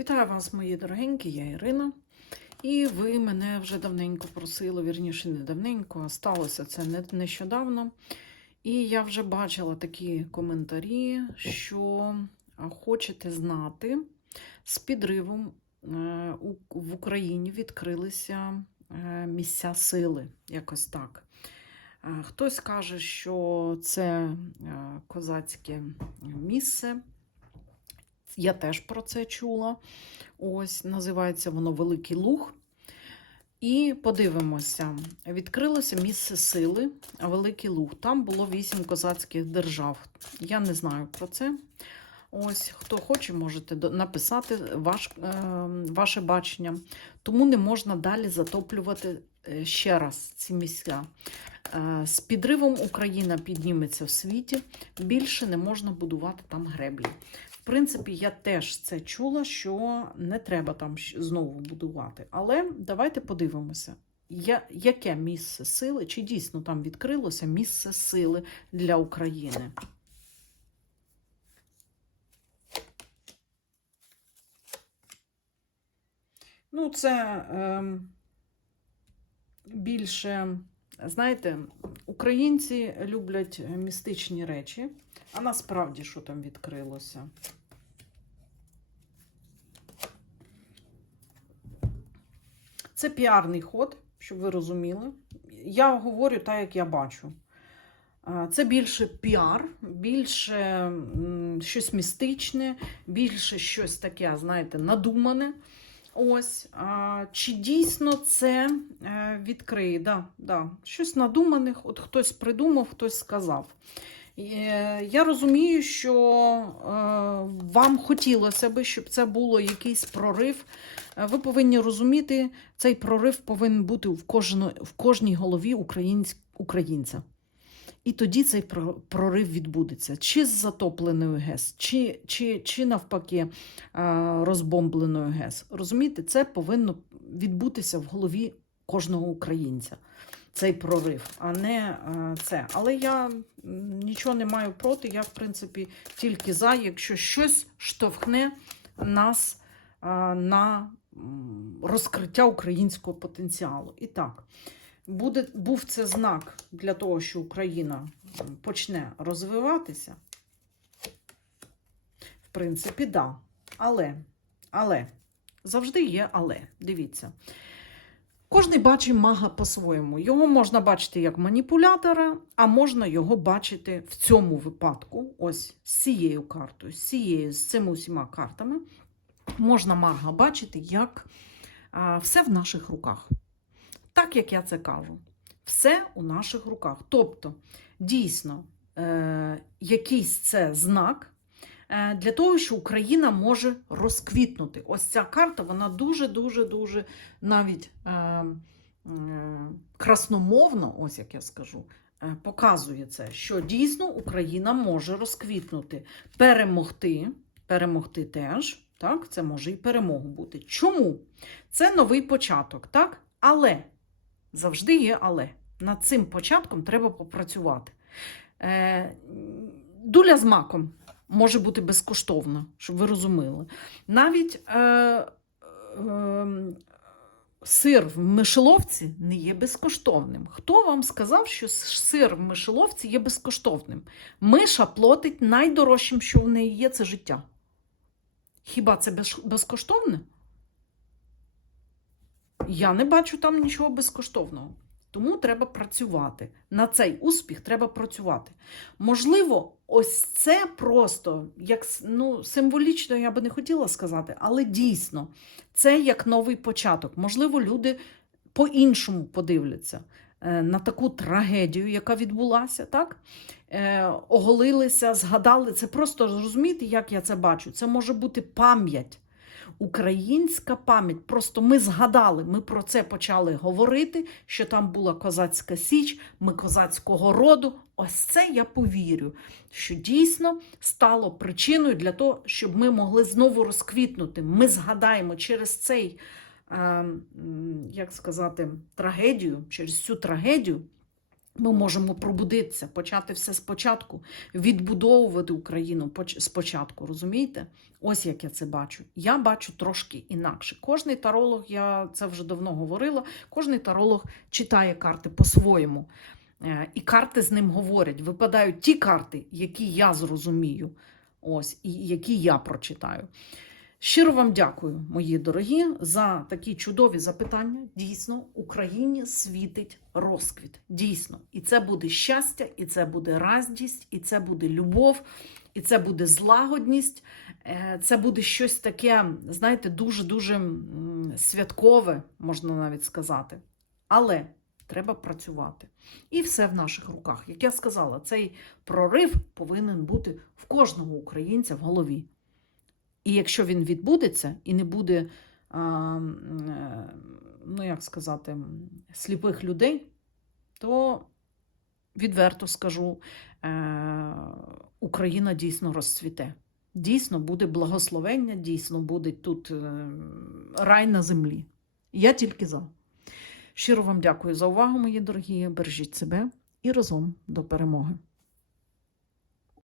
Вітаю вас, мої дорогенькі, я Ірина. І ви мене вже давненько просили, вірніше, не давненько, а сталося це не- нещодавно. І я вже бачила такі коментарі, що хочете знати, з підривом е, в Україні відкрилися е, місця сили, якось так. Е, Хтось каже, що це козацьке місце. Я теж про це чула. Ось називається воно Великий Луг. І подивимося, відкрилося місце сили, Великий Луг. Там було вісім козацьких держав. Я не знаю про це. Ось, хто хоче, можете написати ваш, е, ваше бачення. Тому не можна далі затоплювати е, ще раз ці місця. Е, з підривом Україна підніметься в світі, більше не можна будувати там греблі. В принципі, я теж це чула, що не треба там знову будувати. Але давайте подивимося, я, яке місце сили, чи дійсно там відкрилося місце сили для України. Ну, це ем, більше, знаєте, українці люблять містичні речі, а насправді що там відкрилося? Це піарний ход, щоб ви розуміли. Я говорю так, як я бачу. Це більше піар, більше щось містичне, більше щось таке, знаєте, надумане. Ось, а, чи дійсно це е, відкриє? Да, да. Щось надуманих, от хтось придумав, хтось сказав. Е, Я розумію, що е, вам хотілося би, щоб це було якийсь прорив. Ви повинні розуміти, цей прорив повинен бути в, кожній голові українця. І тоді цей про- прорив відбудеться. Чи з затопленою ГЕС, чи, чи, чи навпаки е, розбомбленою ГЕС. Розумієте, це повинно відбутися в голові кожного українця. Цей прорив, а не е, це. Але я нічого не маю проти. Я, в принципі, тільки за, якщо щось штовхне нас е, на розкриття українського потенціалу. І так, буде, був це знак для того, що Україна почне розвиватися. В принципі. Да. Але, але, завжди є але. Дивіться. Кожний бачить мага по-своєму. Його можна бачити як маніпулятора, а можна його бачити в цьому випадку, ось з цією картою, з цією, з цими усіма картами. Можна мага бачити як а, все в наших руках. Так як я це кажу. Все у наших руках. Тобто, дійсно, е, якийсь це знак е, для того, що Україна може розквітнути. Ось ця карта, вона дуже-дуже дуже навіть е, красномовно, ось як я скажу, показує це, що дійсно Україна може розквітнути, перемогти, перемогти теж. Так, це може і перемогу бути. Чому? Це новий початок, так? Але завжди є але. Над цим початком треба попрацювати. Е, дуля з маком може бути безкоштовна, щоб ви розуміли. Навіть е, е, сир в мишеловці не є безкоштовним. Хто вам сказав, що сир в мишеловці є безкоштовним? Миша платить найдорожчим, що в неї є, це життя. Хіба це безкоштовне? Я не бачу там нічого безкоштовного. Тому треба працювати. На цей успіх треба працювати. Можливо, ось це просто як ну, символічно я би не хотіла сказати, але дійсно це як новий початок. Можливо, люди по-іншому подивляться е, на таку трагедію, яка відбулася, так? Е, оголилися, згадали. Це просто розумієте, як я це бачу. Це може бути пам'ять. Українська пам'ять. Просто ми згадали, ми про це почали говорити, що там була козацька січ, ми козацького роду. Ось це я повірю, що дійсно стало причиною для того, щоб ми могли знову розквітнути. Ми згадаємо через цей, е, як сказати, трагедію, через цю трагедію. Ми можемо пробудитися, почати все спочатку, відбудовувати Україну спочатку, розумієте? Ось як я це бачу. Я бачу трошки інакше. Кожний таролог, я це вже давно говорила, кожний таролог читає карти по-своєму. Е, І карти з ним говорять. Випадають ті карти, які я зрозумію, ось, і які я прочитаю. Щиро вам дякую, мої дорогі, за такі чудові запитання. Дійсно, Україні світить розквіт. Дійсно. І це буде щастя, і це буде радість, і це буде любов, і це буде злагодність. Е, Це буде щось таке, знаєте, дуже-дуже святкове, можна навіть сказати. Але треба працювати. І все в наших руках. Як я сказала, цей прорив повинен бути в кожного українця в голові. І якщо він відбудеться і не буде, е, ну як сказати, сліпих людей, то відверто скажу, е, Україна дійсно розцвіте. Дійсно буде благословення, дійсно буде тут е, рай на землі. Я тільки за. Щиро вам дякую за увагу, мої дорогі. Бережіть себе і разом до перемоги.